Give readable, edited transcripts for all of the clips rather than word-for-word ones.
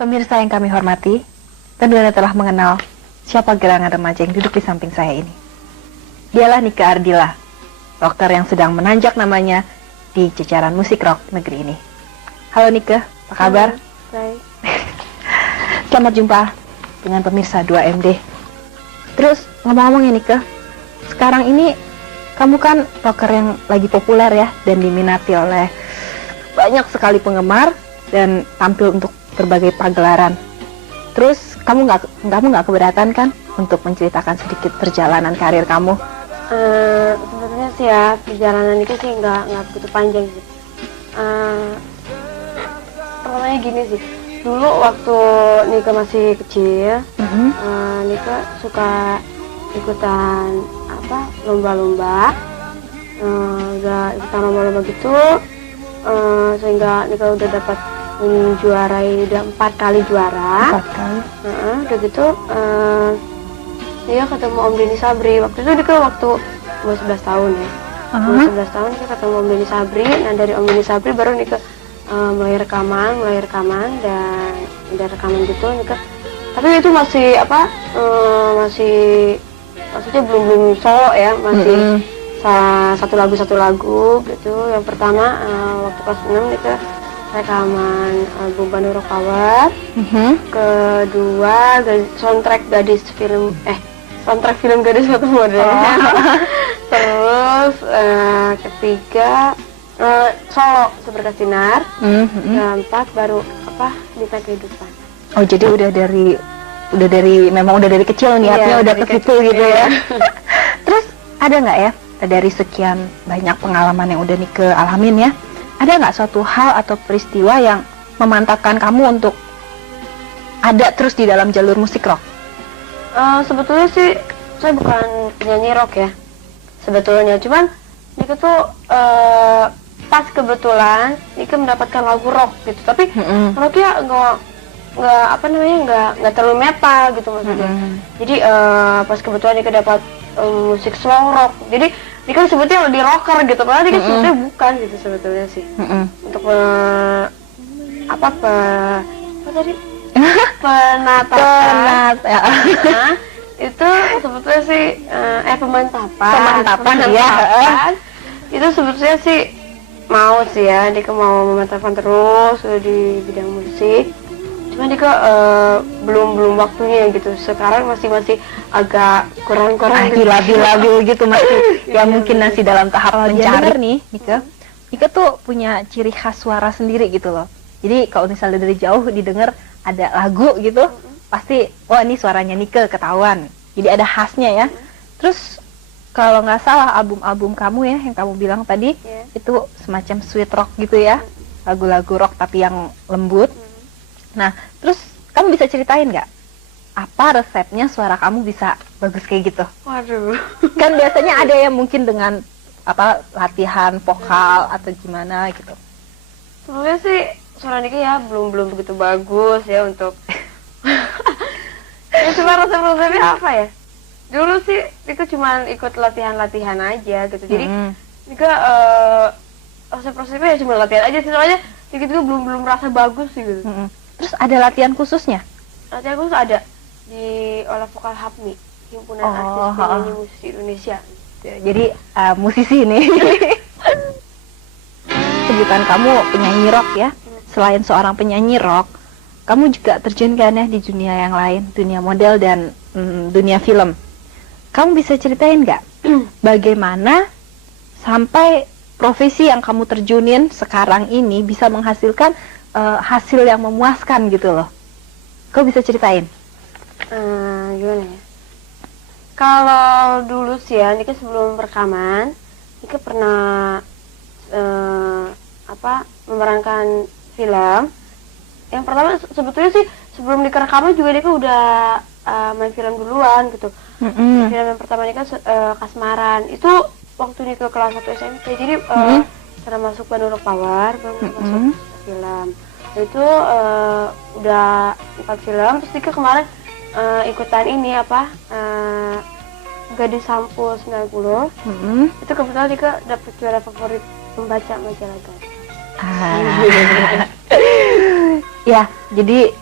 Pemirsa yang kami hormati, tentu Anda telah mengenal siapa gerangan remaja yang duduk di samping saya ini. Dialah Nike Ardila, rocker yang sedang menanjak namanya di jajaran musik rock negeri ini. Halo Nike, apa kabar? Baik. Selamat jumpa dengan pemirsa 2MD. Terus ngomong-ngomong ya Nike, sekarang ini kamu kan rocker yang lagi populer ya dan diminati oleh banyak sekali penggemar dan tampil untuk berbagai pagelaran. Terus kamu nggak keberatan kan untuk menceritakan sedikit perjalanan karir kamu? Sebenarnya sih ya perjalanan itu sih nggak begitu panjang sih. Pertamanya gini sih, dulu waktu Nika masih kecil, Nika suka ikutan lomba-lomba, udah ikutan lomba-lomba gitu, sehingga Nika udah dapat menjuarai, udah 4 kali juara. 4 kali. Udah gitu, dia ketemu Om Denny Sabri. Waktu itu Nika waktu umur 11 tahun ya. Umur 11 tahun Nika ketemu Om Denny Sabri. Nah dari Om Denny Sabri baru Nika mulai rekaman dan udah rekaman gitu Nika. Tapi itu masih maksudnya belum solo ya, masih satu lagu gitu. Yang pertama waktu kelas 6 Nika rekaman album Bandung Rock Power. Kedua soundtrack film Gadis Foto Model. Terus ketiga solo Seberkas Sinar. Keempat baru Bintang Kehidupan. Oh jadi udah dari kecil niatnya udah ke situ gitu ya. Terus ada nggak ya dari sekian banyak pengalaman yang udah Nike alamin ya, ada nggak suatu hal atau peristiwa yang memantapkan kamu untuk ada terus di dalam jalur musik rock? Sebetulnya sih saya bukan penyanyi rock ya sebetulnya, cuman Nika tuh pas kebetulan Nika mendapatkan lagu rock gitu, tapi rocknya nggak terlalu metal gitu maksudnya. Jadi pas kebetulan Nika dapat musik slow rock, jadi Nika sebetulnya lebih rocker gitu, padahal Nika sebetulnya bukan gitu sebetulnya sih. Untuk penatapan itu sebetulnya sih pemantapan ya. Itu sebetulnya sih mau sih ya, Nika mau memantapkan terus di bidang musik. Cuma Nika belum waktunya gitu. Sekarang masih agak kurang labil gitu masih. Ya mungkin masih dalam tahap mencari nih Nika tuh punya ciri khas suara sendiri gitu loh. Jadi kalau misalnya dari jauh didengar ada lagu gitu, pasti wah ini suaranya Nika ketahuan. Jadi ada khasnya ya. Terus kalau nggak salah album kamu ya yang kamu bilang tadi itu semacam sweet rock gitu ya, lagu-lagu rock tapi yang lembut. Nah terus kamu bisa ceritain nggak apa resepnya suara kamu bisa bagus kayak gitu? Waduh. Kan biasanya ada yang mungkin dengan latihan vokal atau gimana gitu. Sebenarnya sih suara Nika ya belum begitu bagus ya untuk ya cuma resep-resepnya apa ya? Dulu sih Nika cuma ikut latihan aja gitu. Jadi Nika resep-resepnya ya cuma latihan aja sih, soalnya Nika juga belum merasa bagus sih gitu. Terus ada latihan khususnya? Latihan khusus ada di Olah Vokal HAPMI, Himpunan Artis Penyanyi Musisi Indonesia. Jadi musisi nih. Sebutan kamu penyanyi rock ya. Selain seorang penyanyi rock, kamu juga terjun kan ya di dunia yang lain, dunia model dan dunia film. Kamu bisa ceritain nggak bagaimana sampai profesi yang kamu terjunin sekarang ini bisa menghasilkan hasil yang memuaskan gitu loh? Kau bisa ceritain? Gimana ya? Kalau dulu sih ya, Nika sebelum rekaman, Nika pernah memerankan film. Yang pertama sebetulnya sih sebelum Nika rekaman juga Nika udah main film duluan gitu. Film yang pertama Nika Kasmaran. Itu waktu Nika kelas 1 SMP. Jadi setelah masuk Bandung Rock Power baru masuk film. Itu udah 4 film. Terus Nika kemarin ikutan ini Gadis Sampul 90. Itu kebetulan Nika dapet juara favorit pembaca majalah Gadis. Ya, jadi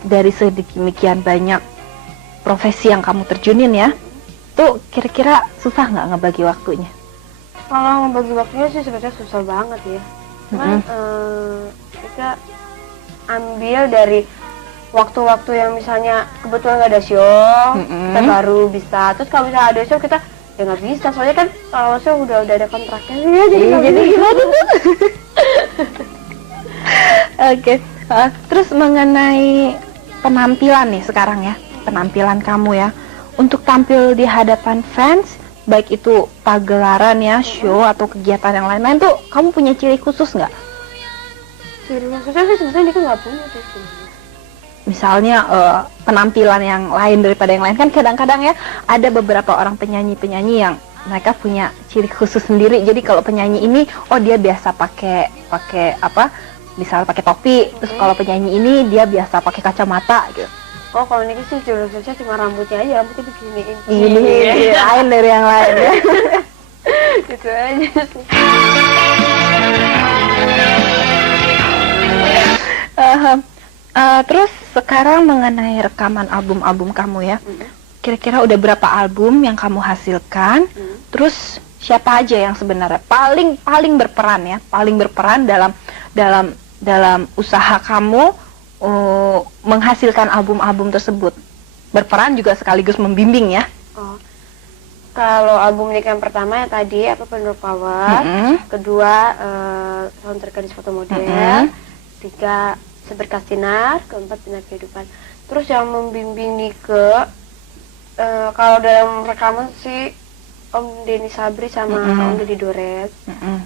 dari sedemikian banyak profesi yang kamu terjunin ya, tuh kira-kira susah nggak ngebagi waktunya? Kalau ngebagi waktunya sih sebenarnya susah banget ya. Cuman kita ambil dari waktu-waktu yang misalnya kebetulan nggak ada show, kita baru bisa. Terus kalau misalnya ada show kita ya nggak bisa, soalnya kan kalau show udah ada kontraknya ya, jadi gimana tuh? Oke, terus mengenai penampilan nih sekarang ya, penampilan kamu ya, untuk tampil di hadapan fans, baik itu pagelaran ya, show atau kegiatan yang lain-lain tuh, kamu punya ciri khusus nggak? Ciri khususnya sih sebenarnya Nika nggak punya sih. Misalnya penampilan yang lain daripada yang lain, kan kadang-kadang ya ada beberapa orang penyanyi-penyanyi yang mereka punya ciri khusus sendiri. Jadi kalau penyanyi ini, oh dia biasa pakai apa? Misalnya pakai topi. Terus kalau penyanyi ini dia biasa pakai kacamata gitu. Oh kalau Nika sih ciri khususnya cuma rambutnya aja, rambutnya beginiin. Ini lain dari yang lain ya. Gitu aja sih. Terus sekarang mengenai rekaman album-album kamu ya, kira-kira udah berapa album yang kamu hasilkan? Terus siapa aja yang sebenarnya paling berperan ya, paling berperan dalam usaha kamu menghasilkan album-album tersebut? Berperan juga sekaligus membimbing ya? Oh, kalau album Nika yang pertama yang tadi apa Penuh Power, kedua soundtrack gadis foto model, tiga Seberkas Sinar, keempat Sinar Kehidupan. Terus yang membimbing Nika kalau dalam rekaman sih Om Denny Sabri sama Om Deddy Dores.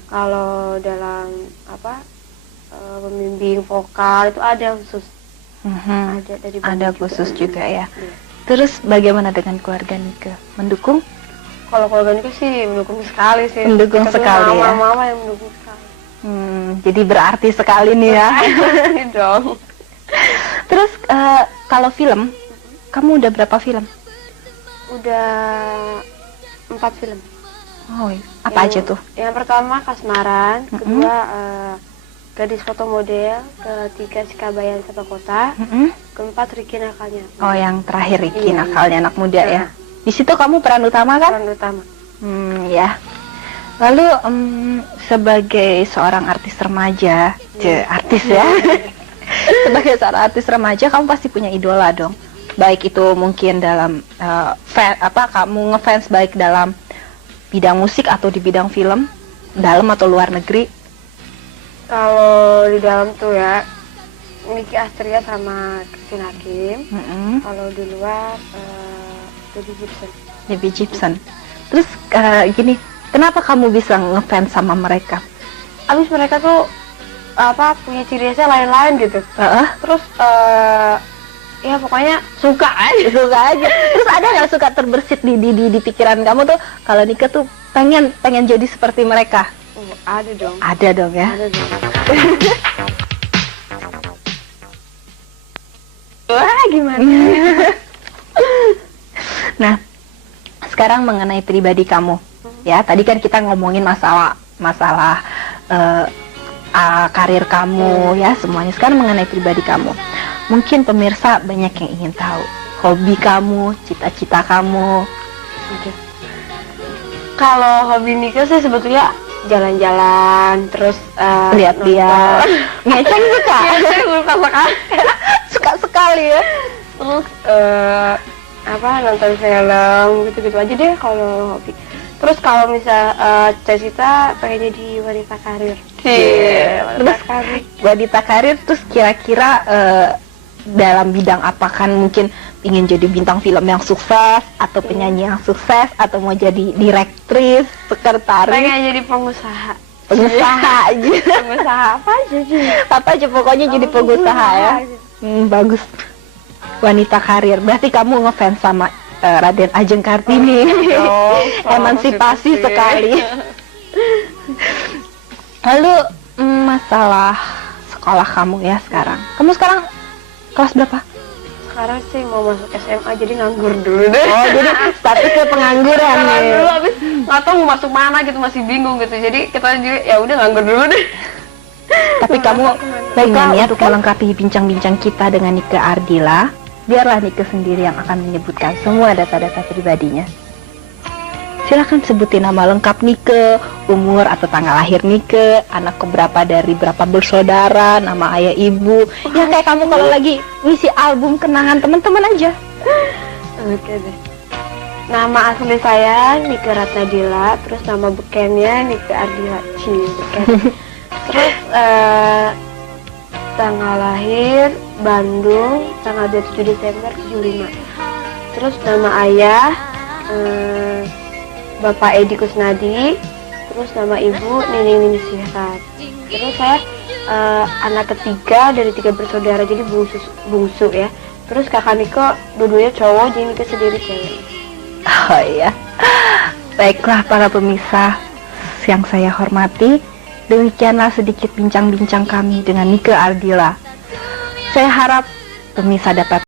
Kalau dalam membimbing vokal itu ada yang khusus. Ada dari ada khusus juga ya. Terus bagaimana dengan keluarga Nika? Mendukung? Kalau keluarga Nika sih mendukung sekali sih. Mendukung sekali ya. Mama yang mendukung sekali. Jadi berarti sekali nih ya. Dong. Terus kalau film, kamu udah berapa film? Udah 4 film. Oh, apa aja tuh? Yang pertama Kasmaran, kedua Gadis Foto Model, ketiga Sikabayan Sapa Kota, keempat Riki Nakalnya. Oh, yang terakhir Riki Nakalnya anak muda ya. Di situ kamu peran utama kan? Peran utama. Ya. Lalu sebagai seorang artis remaja, artis ya. Sebagai seorang artis remaja, kamu pasti punya idola dong. Baik itu mungkin dalam kamu ngefans baik dalam bidang musik atau di bidang film, dalam atau luar negeri. Kalau di dalam tuh ya Niki Astria sama Christine Hakim. Kalau di luar Debbie Gibson. Debbie Gibson. Terus gini, kenapa kamu bisa ngefans sama mereka? Abis mereka tuh punya ciri khasnya lain-lain gitu. Terus ya pokoknya suka aja. Terus ada nggak suka terbersit di pikiran kamu tuh kalau Nika tuh pengen jadi seperti mereka? Ada dong. Ada dong ya. Ada dong. Wah, gimana? Nah, sekarang mengenai pribadi kamu, ya tadi kan kita ngomongin masalah karir kamu, ya semuanya. Sekarang mengenai pribadi kamu, mungkin pemirsa banyak yang ingin tahu hobi kamu, cita-cita kamu. Kalau hobi Nika sih sebetulnya jalan-jalan, terus lihat-lihat, ngeceng suka. Suka sekali ya. Terus nonton film gitu-gitu aja deh kalau hobi. Terus kalau misal cita-cita pengen jadi wanita karir. Terus wanita karir, terus kira-kira dalam bidang apa, kan mungkin ingin jadi bintang film yang sukses atau penyanyi yang sukses atau mau jadi direktris, sekretaris? Pengen jadi pengusaha aja. Pengusaha apa aja pokoknya jadi pengusaha ya. Bagus. Wanita karir, berarti kamu ngefans sama Raden Ajeng Kartini. Emansipasi sekali. Lalu masalah sekolah kamu ya sekarang. Kamu sekarang kelas berapa? Sekarang sih mau masuk SMA, jadi nganggur dulu deh. Oh, jadi statusnya pengangguran nih. Dulu habis nggak tahu mau masuk mana gitu, masih bingung gitu. Jadi kita juga ya udah nganggur dulu deh. Tapi kamu punya niat untuk melengkapi bincang-bincang kita dengan Nike Ardila. Biarlah Nike sendiri yang akan menyebutkan semua data-data pribadinya. Silahkan sebutin nama lengkap Nike, umur atau tanggal lahir Nike, anak keberapa dari berapa bersaudara, nama ayah ibu. Ya kayak kamu kalau lagi ngisi album kenangan teman-teman aja. Oke deh. Nama asli saya Nike Ratnadila, terus nama bekennya Nike Ardila beken. Terus tanggal lahir Bandung, tanggal 27 Desember 75. Terus nama ayah Bapak Edi Kusnadi, terus nama ibu Nining Nini Sihat. Terus saya anak ketiga dari 3 bersaudara, jadi bungsu ya. Terus kakak Niko dua-duanya cowok, jadi Niko sendiri cewek. Oh iya. Baiklah para pemirsa yang saya hormati, demikianlah sedikit bincang-bincang kami dengan Nike Ardila. Saya harap pemirsa dapat